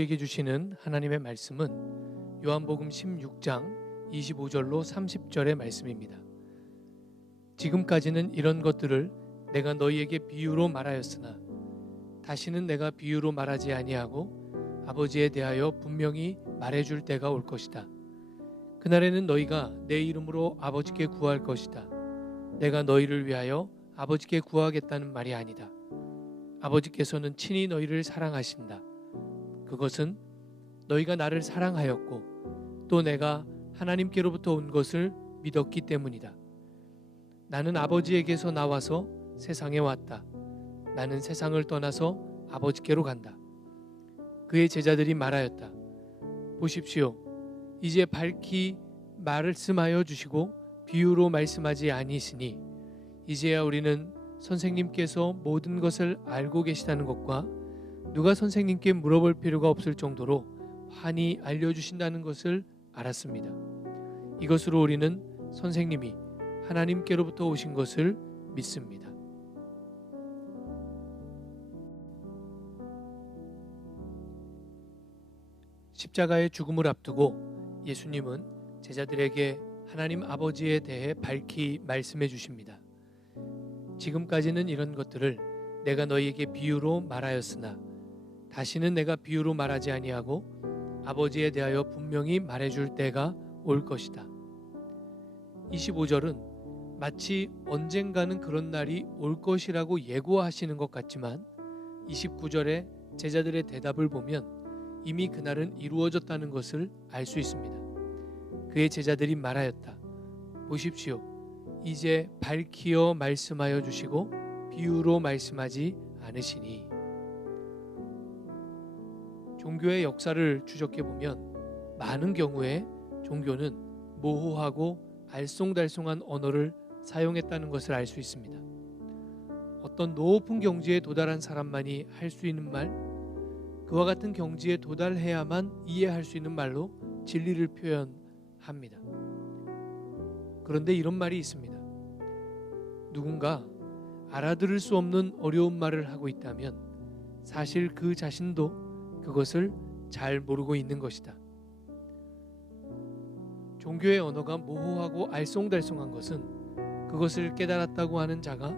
우리에게 주시는 하나님의 말씀은 요한복음 16장 25절로 30절의 말씀입니다. 지금까지는 이런 것들을 내가 너희에게 비유로 말하였으나 다시는 내가 비유로 말하지 아니하고 아버지에 대하여 분명히 말해줄 때가 올 것이다. 그날에는 너희가 내 이름으로 아버지께 구할 것이다. 내가 너희를 위하여 아버지께 구하겠다는 말이 아니다. 아버지께서는 친히 너희를 사랑하신다. 그것은 너희가 나를 사랑하였고 또 내가 하나님께로부터 온 것을 믿었기 때문이다. 나는 아버지에게서 나와서 세상에 왔다. 나는 세상을 떠나서 아버지께로 간다. 그의 제자들이 말하였다. 보십시오. 이제 밝히 말씀하여 주시고 비유로 말씀하지 아니시니 이제야 우리는 선생님께서 모든 것을 알고 계시다는 것과 누가 선생님께 물어볼 필요가 없을 정도로 환히 알려주신다는 것을 알았습니다. 이것으로 우리는 선생님이 하나님께로부터 오신 것을 믿습니다. 십자가의 죽음을 앞두고 예수님은 제자들에게 하나님 아버지에 대해 밝히 말씀해 주십니다. 지금까지는 이런 것들을 내가 너희에게 비유로 말하였으나 다시는 내가 비유로 말하지 아니하고 아버지에 대하여 분명히 말해줄 때가 올 것이다. 25절은 마치 언젠가는 그런 날이 올 것이라고 예고하시는 것 같지만 29절에 제자들의 대답을 보면 이미 그날은 이루어졌다는 것을 알 수 있습니다. 그의 제자들이 말하였다. 보십시오. 이제 밝히어 말씀하여 주시고 비유로 말씀하지 않으시니. 종교의 역사를 추적해 보면 많은 경우에 종교는 모호하고 알쏭달쏭한 언어를 사용했다는 것을 알 수 있습니다. 어떤 높은 경지에 도달한 사람만이 할 수 있는 말, 그와 같은 경지에 도달해야만 이해할 수 있는 말로 진리를 표현합니다. 그런데 이런 말이 있습니다. 누군가 알아들을 수 없는 어려운 말을 하고 있다면 사실 그 자신도 그것을 잘 모르고 있는 것이다. 종교의 언어가 모호하고 알쏭달쏭한 것은 그것을 깨달았다고 하는 자가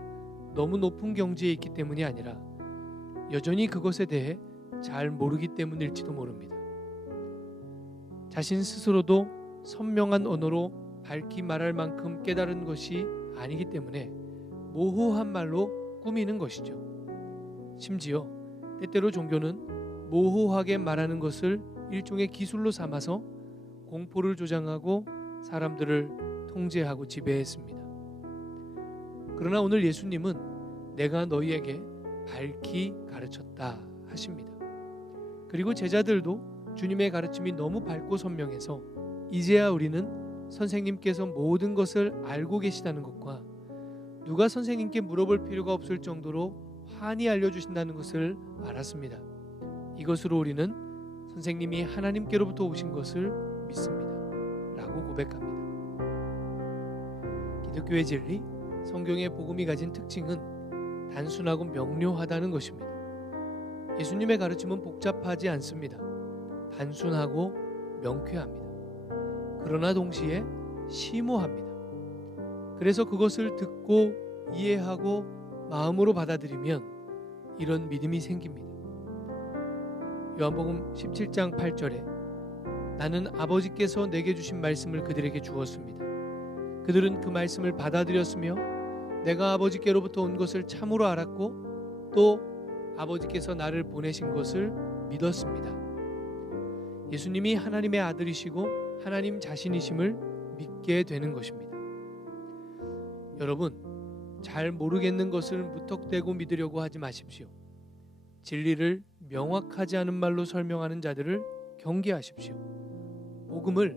너무 높은 경지에 있기 때문이 아니라 여전히 그것에 대해 잘 모르기 때문일지도 모릅니다. 자신 스스로도 선명한 언어로 밝히 말할 만큼 깨달은 것이 아니기 때문에 모호한 말로 꾸미는 것이죠. 심지어 때때로 종교는 모호하게 말하는 것을 일종의 기술로 삼아서 공포를 조장하고 사람들을 통제하고 지배했습니다. 그러나 오늘 예수님은 내가 너희에게 밝히 가르쳤다 하십니다. 그리고 제자들도 주님의 가르침이 너무 밝고 선명해서 이제야 우리는 선생님께서 모든 것을 알고 계시다는 것과 누가 선생님께 물어볼 필요가 없을 정도로 환히 알려주신다는 것을 알았습니다. 이것으로 우리는 선생님이 하나님께로부터 오신 것을 믿습니다. 라고 고백합니다. 기독교의 진리, 성경의 복음이 가진 특징은 단순하고 명료하다는 것입니다. 예수님의 가르침은 복잡하지 않습니다. 단순하고 명쾌합니다. 그러나 동시에 심오합니다. 그래서 그것을 듣고 이해하고 마음으로 받아들이면 이런 믿음이 생깁니다. 요한복음 17장 8절에 나는 아버지께서 내게 주신 말씀을 그들에게 주었습니다. 그들은 그 말씀을 받아들였으며 내가 아버지께로부터 온 것을 참으로 알았고 또 아버지께서 나를 보내신 것을 믿었습니다. 예수님이 하나님의 아들이시고 하나님 자신이심을 믿게 되는 것입니다. 여러분, 잘 모르겠는 것을 무턱대고 믿으려고 하지 마십시오. 진리를 명확하지 않은 말로 설명하는 자들을 경계하십시오. 복음을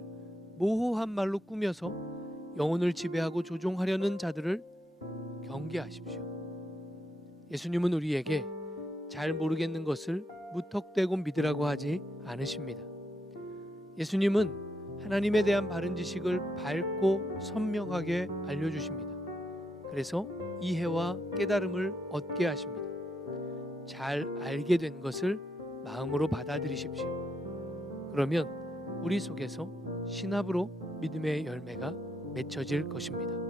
모호한 말로 꾸며서 영혼을 지배하고 조종하려는 자들을 경계하십시오. 예수님은 우리에게 잘 모르겠는 것을 무턱대고 믿으라고 하지 않으십니다. 예수님은 하나님에 대한 바른 지식을 밝고 선명하게 알려주십니다. 그래서 이해와 깨달음을 얻게 하십니다. 잘 알게 된 것을 마음으로 받아들이십시오. 그러면 우리 속에서 신압으로 믿음의 열매가 맺혀질 것입니다.